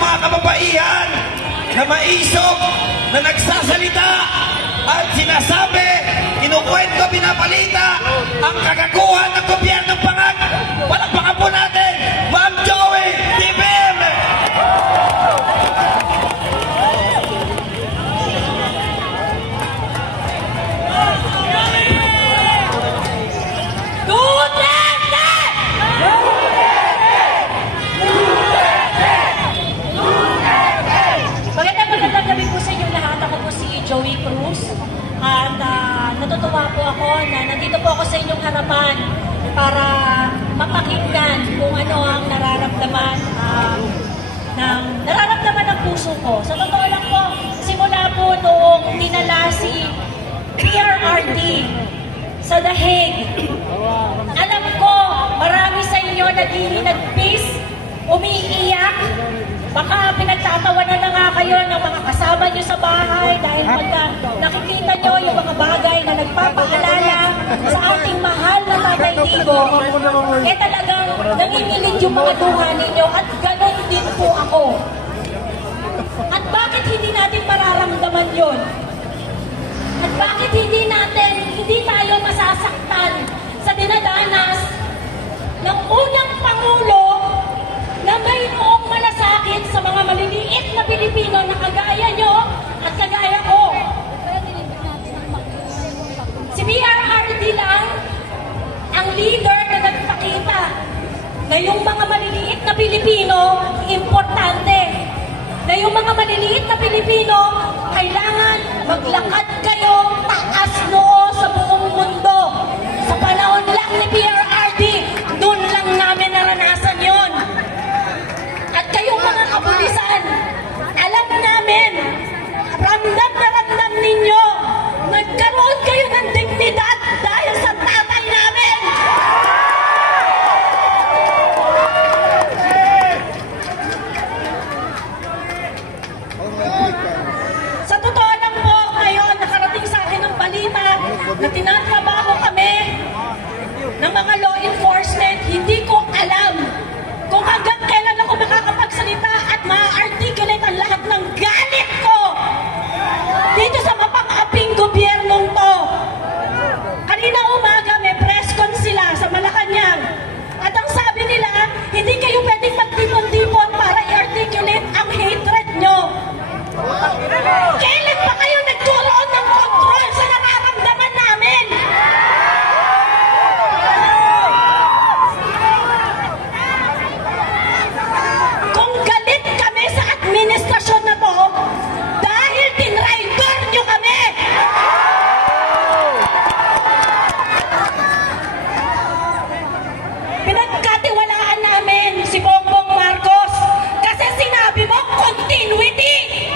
mga kababaihan na maisog, na nagsasalita at sinasabi, kinukwento, pinapalita ang kagaguhan ng gobyernong Pangag. Palakpakan po natin, Ma'am Joey TVM! Magandang gabi po sa inyo lahat. Ako po si Joey Cruz. At natutuwa po ako na nandito po ako sa inyong harapan para mapakinggan kung ano ang nararamdaman ng puso ko. Sa totoo lang po, simula po noong tinala si PRRD sa The Hague, alam ko marami sa inyo naghihinagpis, umiiyak, baka pinagtatawanan na nga kayo ng mga kasama nyo sa bahay dahil pagka nakikita nyo yung mga bagay na nagpapaalala sa ating mahal na Tatay Digo, eh talagang nanginginig yung mga duha ninyo at ganun din po ako. At bakit hindi natin mararamdaman yun? At bakit hindi tayo masasaktan sa dinadanas ng unang Pangulo na mayroong malasakit sa mga maliliit na Pilipino na kagaya nyo at kagaya ko. Si PRRD lang ang leader na nagpakita na yung mga maliliit na Pilipino importante. Na yung mga maliliit na Pilipino kailangan maglakad kayo taas noo sa buong mundo. Sa panahon lang ni PRRD, doon lang namin naranasan yon. At kayong mga kapulisan, alam namin, ramdam na ramdam ninyo, nagkaroon kayo ng dignidad dahil sa tatay namin. Sa totoo lang po, ngayon nakarating sa akin ang balita na tinatrabaho kami ng mga law enforcement. Hindi ko alam kung hanggang kailan ako makakapagsalita at ma-articulate ang lahat ng galit ko dito sa mapang-aping gobyernong to. Kanina umaga may press con sila sa Malacanang at ang sabi nila, hindi kayo pwedeng magtipon-tipon para i-articulate ang hatred nyo. Kailan pa kayo nagturoon ng control sa nararamdaman namin? Kung galit kami sa administrasyon na to, dahil tinraidor nyo kami! Pinagkatiwalaan namin si Bongbong Marcos kasi sinabi mo continuity!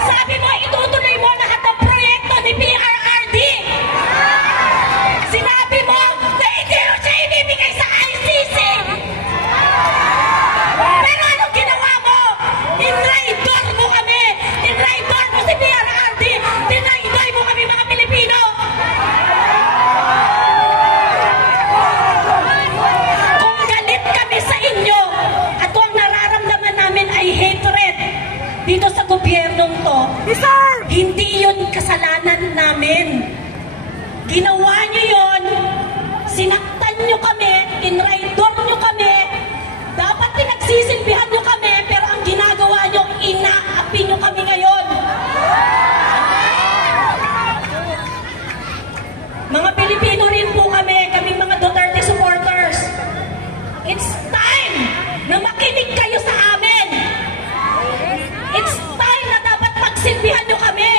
Sabi mo itutuloy mo lahat ng proyekto ni PRRD! Sinabi mo na hindi mo siya ibibigay sa ICC! Pero anong ginawa mo? Tinraidor mo kami! Tinraidor mo si PRRD! Tinraidor mo kami mga Pilipino! Kung galit kami sa inyo at kung nararamdaman namin ay hatred dito sa gobyernong to, hindi yun kasalanan namin. Ginawa nyo yun, sinaktan nyo kami, tinraidor nyo kami, dapat pinagsisilbihan nyo kami, pero ang ginagawa nyo, inaapi nyo kami ngayon. Mga Pilipino rin po kami, kaming mga Duterte supporters. It's time na makinig kayo sa amin. It's time na dapat pagsilbihan nyo kami.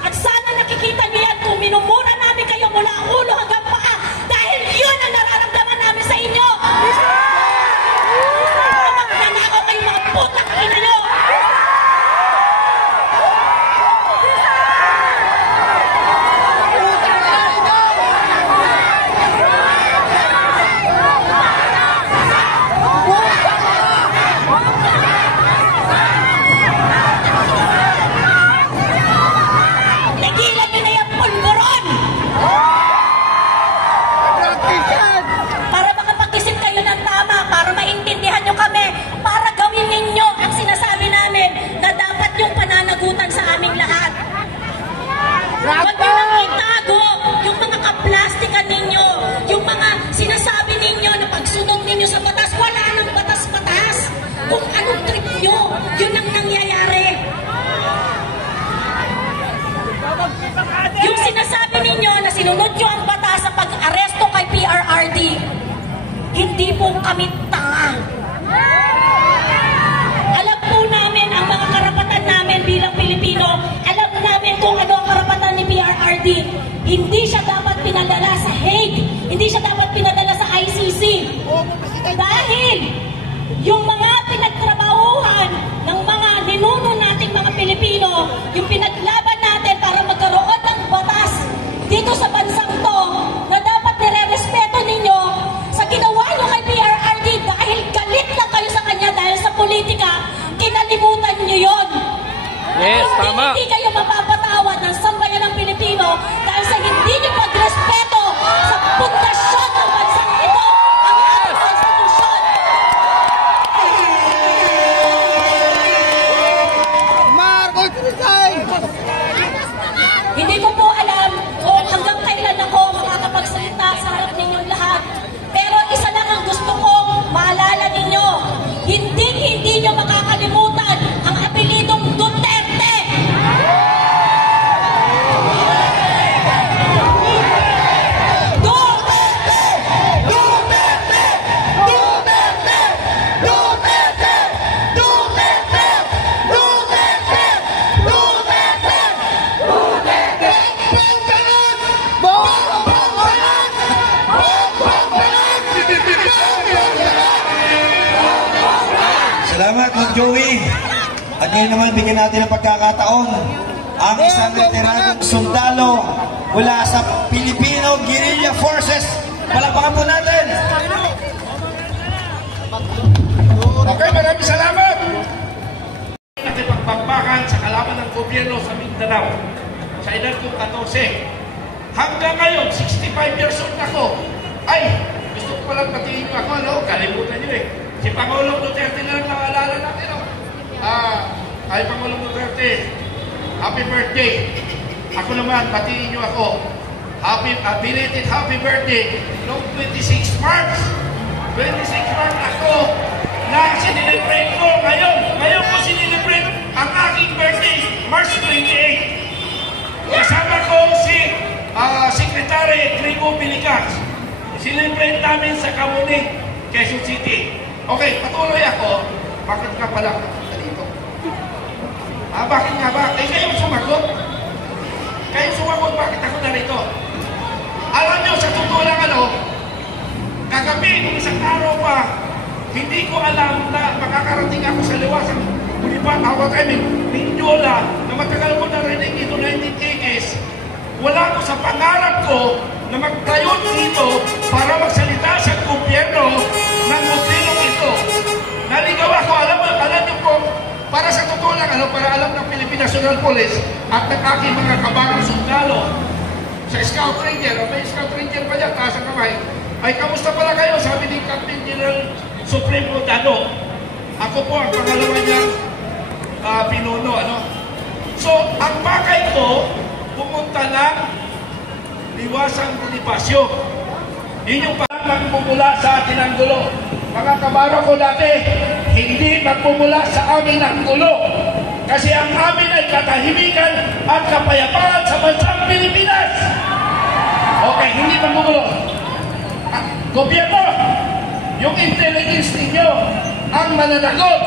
At sana nakikita niyo yan kung minumura namin kayo mula ulo hanggang paa dahil yun ang nararamdaman namin sa inyo. Magnanakaw kayo mga puta kakina nyo. hindi po kami tanga. Alam po namin ang mga karapatan namin bilang Pilipino. Alam namin kung ano ang karapatan ni PRRD. Hindi siya dapat pinadala sa Hague. Hindi siya dapat pinadala sa ICC. Dahil yung mga pinagtrabahuhan ng mga ninuno nating mga Pilipino, yung pinaglaban natin para magkaroon ng batas dito sa bansang to, na dapat nire-respeto ninyo sa ginawa nyo kay PRRD dahil galit lang kayo sa kanya dahil sa politika, kinalimutan nyo yon. Yes, tama. Hindi kayo mapapatawad ng sambayan ng Pilipino dahil sa hindi nyo pagrespeto sa pundasyon ng bansang ito, ang ating konstitusyon. Hindi ko po alam kung hanggang kailan ako makakapagsalita sa harap ninyong lahat. Pero isa lang ang gusto kong maalala ninyo. Hindi nyo makakalimutan ang apelidong Duterte. Salamat, Mang Joey. At ngayon naman, bigyan natin ng pagkakataon ang isang veteranong sundalo mula sa Filipino Guerrilla Forces. Palakpakan po natin. Okay, maraming salamat. Nakipagpagbakan sa kalaban ng gobyerno sa Mindanao. Sa edad kong 14. Hanggang ngayon, 65 years old ako. Ay, gusto ko palang patiin nyo ako, ano? Kalimutan nyo eh. Si Pangulong Duterte na lang naalala natin, no? Ay, Pangulong Duterte, happy birthday. Ako naman, patiin nyo ako. Belated happy birthday noong 26 March. 26 March ako na sinilibrate ko ngayon. Ngayon ko sinilibrate ang aking birthday, March 28. Kasama ko si Secretary Trigo Bilikas. Sinilibrate namin sa Kamuning, Quezon City. Okay, patuloy ako. Bakit ka pala dito? Bakit nga ba? Eh, kayo sumagot. Kayo sumagot, bakit ako narito? Alam nyo, sa totoo lang kagabi, kung isang araw pa, hindi ko alam na makakarating ako sa liwasan. Kung iba, awag kami, Mindiola, na matagal ko narinig dito 1980s, wala ko sa pangarap ko na magtayo dito para magsalita sa gobyerno ng gobyernong ito. Naligaw ako, alam nyo po, para sa totoo lang, para alam ng Philippine National Police at ng aking mga kabarang sundalo sa Scout Ranger, may Scout Ranger pa dyan, taas ang kamay, ay kamusta pala kayo? Sabi ni Captain General Supremo Dano. Ako po ang pangalawa niyang pinuno, So, ang bakay ko, pumunta ng Liwasang Bonifacio. Yun yung magpumula sa atin ang gulo. Mga kabaro ko dati, hindi magpumula sa amin ang gulo. Kasi ang amin ay katahimikan at kapayapaan sa bansang Pilipinas. Okay, hindi magpugulo. Gobyerno, yung intelligence ninyo ang mananagot.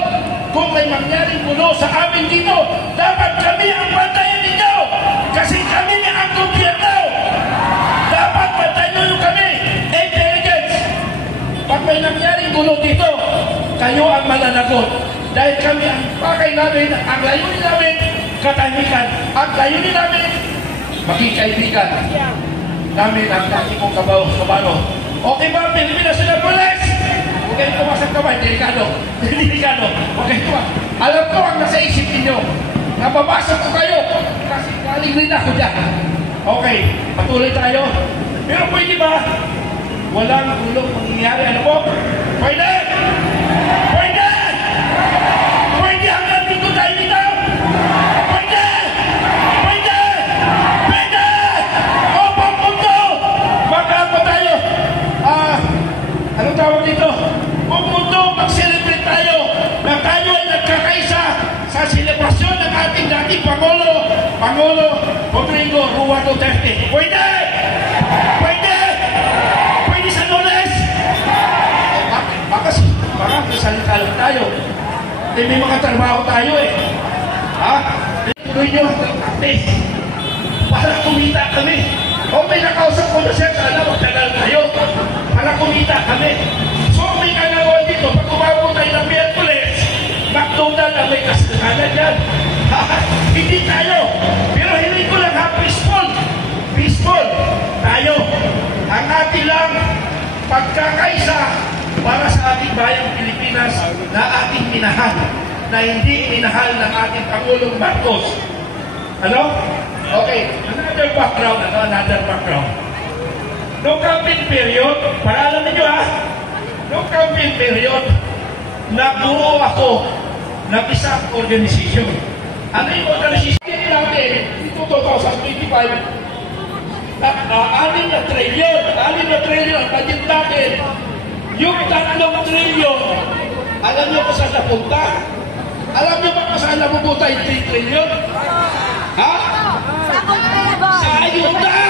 Kung may mangyaring gulo sa amin dito, dapat kami ang bantayan ninyo. Kasi kami ang gobyerno. Dapat bantayan kami. Intelligence. Pag may nangyaring gulo dito, kayo ang mananagot. Dahil kami ang pakay namin, ang layunin namin, katahimikan. Ang layunin namin, maging kaibigan. Namin ang dati kong kabaro. Okay ba, Pilipinas na Police? Huwag kayo tumasang kamay, delikado. Delikado. Huwag kayo tumasang. Alam ko ang nasa isip ninyo. Nababasa ko kayo. Kasi galing rin ako dyan. Okay, patuloy tayo. Pero pwede ba? Walang gulong mangyayari. Ano po? Pwede! Pwede! Pwede hanggang dito tayo dito! Pwede! Pwede! Pwede! Opo, punto! Magkapa tayo! Anong tawag dito? Kung mundo, mag-celebrate tayo na tayo ay nagkakaisa sa selebrasyon ng ating dating Pangulo Rodrigo Roa Duterte. Pwede! Pwede! Pwede sa Nones! Eh, may mga trabaho tayo eh. Ha? Tuloy nyo ang practice. Para kumita kami. O may nakausap ko na siya, sana magtagal tayo. Para kumita kami. So may kanawan dito, pag umabot tayo ng Miyerkules, McDonald's ang may kasalanan yan. Hindi tayo. Pero hindi ko lang ha, peaceful. Peaceful. Tayo. Ang ating lang pagkakaisa para sa ating bayang Pilipinas na ating minahal, na hindi minahal ng ating Pangulong Marcos. Ano? Okay, another background. Noong campaign period, para alam niyo ha, noong campaign period, nagbuo ako ng isang organization. Ano yung organization natin? Ito 2025, 6 na trillion, budget natin. Yung 3 trillion, alam niyo kung saan napunta? Alam niyo ba kung saan napupunta yung 3 trillion? Ha? Sa ayuda!